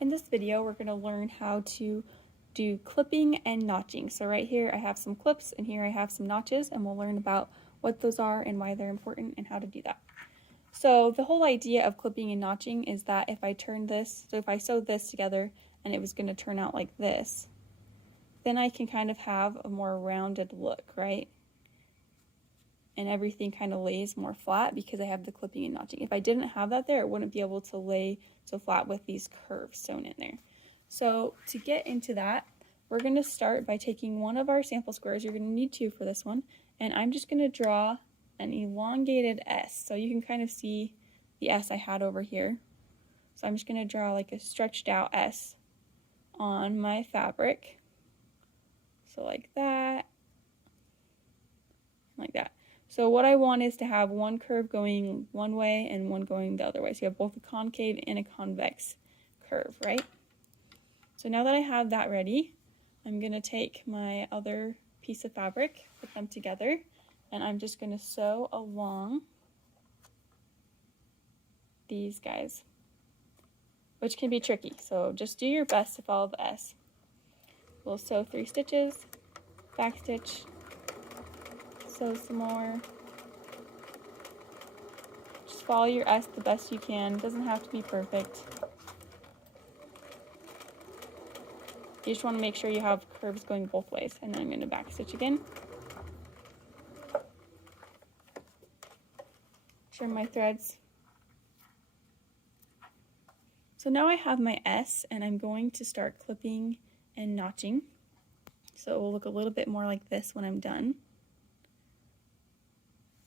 In this video, we're going to learn how to do clipping and notching. So right here I have some clips and here I have some notches, and we'll learn about what those are and why they're important and how to do that. So the whole idea of clipping and notching is that if I turn this, so if I sewed this together and it was going to turn out like this, then I can kind of have a more rounded look, right? And everything kind of lays more flat because I have the clipping and notching. If I didn't have that there, it wouldn't be able to lay so flat with these curves sewn in there. So to get into that, we're going to start by taking one of our sample squares. You're going to need two for this one, and I'm just going to draw an elongated S. So you can kind of see the S I had over here. So I'm just going to draw like a stretched out S on my fabric. So like that, like that. So what I want is to have one curve going one way and one going the other way. So you have both a concave and a convex curve, right? So now that I have that ready, I'm going to take my other piece of fabric, put them together, and I'm just going to sew along these guys, which can be tricky. So just do your best to follow the S. We'll sew 3 stitches, back stitch, sew some more. Just follow your S the best you can. It doesn't have to be perfect. You just want to make sure you have curves going both ways. And then I'm going to back stitch again. Trim my threads. So now I have my S, and I'm going to start clipping and notching. So it will look a little bit more like this when I'm done.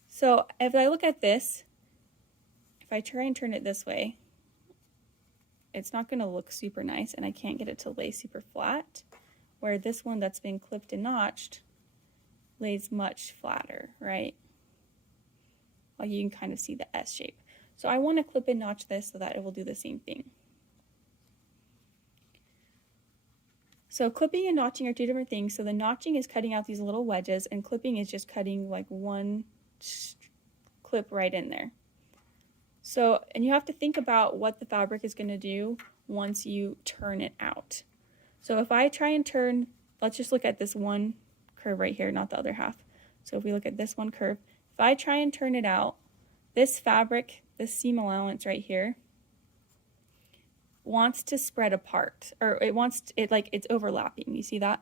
So if I look at this, if I try and turn it this way, it's not going to look super nice, and I can't get it to lay super flat, where this one that's been clipped and notched lays much flatter, right? Like you can kind of see the S shape. So I want to clip and notch this so that it will do the same thing. So clipping and notching are two different things. So the notching is cutting out these little wedges, and clipping is just cutting like one clip right in there. So, and you have to think about what the fabric is going to do once you turn it out. So if I try and turn, let's just look at this one curve right here, not the other half. So if we look at this one curve, if I try and turn it out, this fabric, this seam allowance right here, wants to spread apart, or it's overlapping. You see that?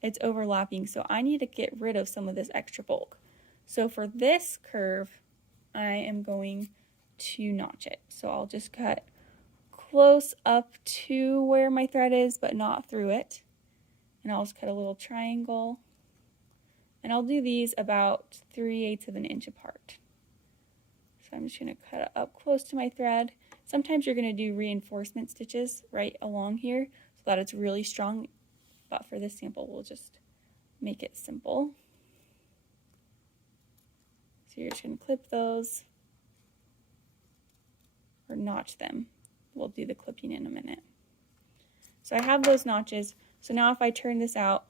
It's overlapping. So I need to get rid of some of this extra bulk. So for this curve, I am going to notch it. So I'll just cut close up to where my thread is, but not through it. And I'll just cut a little triangle. And I'll do these about 3/8 of an inch apart. So I'm just going to cut it up close to my thread. Sometimes you're going to do reinforcement stitches right along here so that it's really strong. But for this sample, we'll just make it simple. So you're just going to clip those, or notch them. We'll do the clipping in a minute. So I have those notches. So now if I turn this out,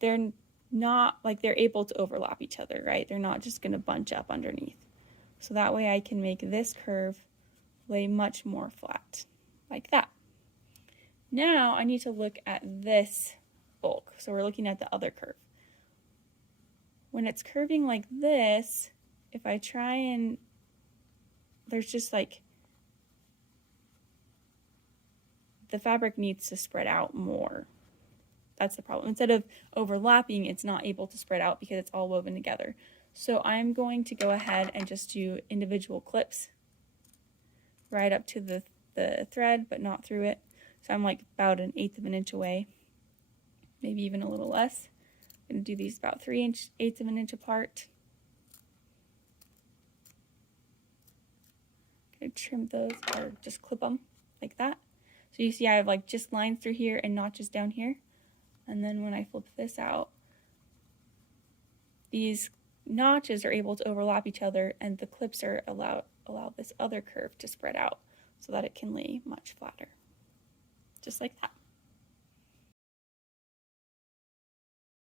they're not like they're able to overlap each other, right? They're not just going to bunch up underneath. So that way I can make this curve lay much more flat, like that. Now I need to look at this bulk. So we're looking at the other curve. When it's curving like this, if I try and, there's just like, the fabric needs to spread out more. That's the problem. Instead of overlapping, it's not able to spread out because it's all woven together. So I'm going to go ahead and just do individual clips right up to the thread, but not through it. So I'm like about 1/8 of an inch away, maybe even a little less. I'm going to do these about 3/8 of an inch apart. I'm going to trim those, or just clip them like that. So you see I have like just lines through here and notches down here. And then when I flip this out, these notches are able to overlap each other, and the clips are allow this other curve to spread out so that it can lay much flatter. Just like that.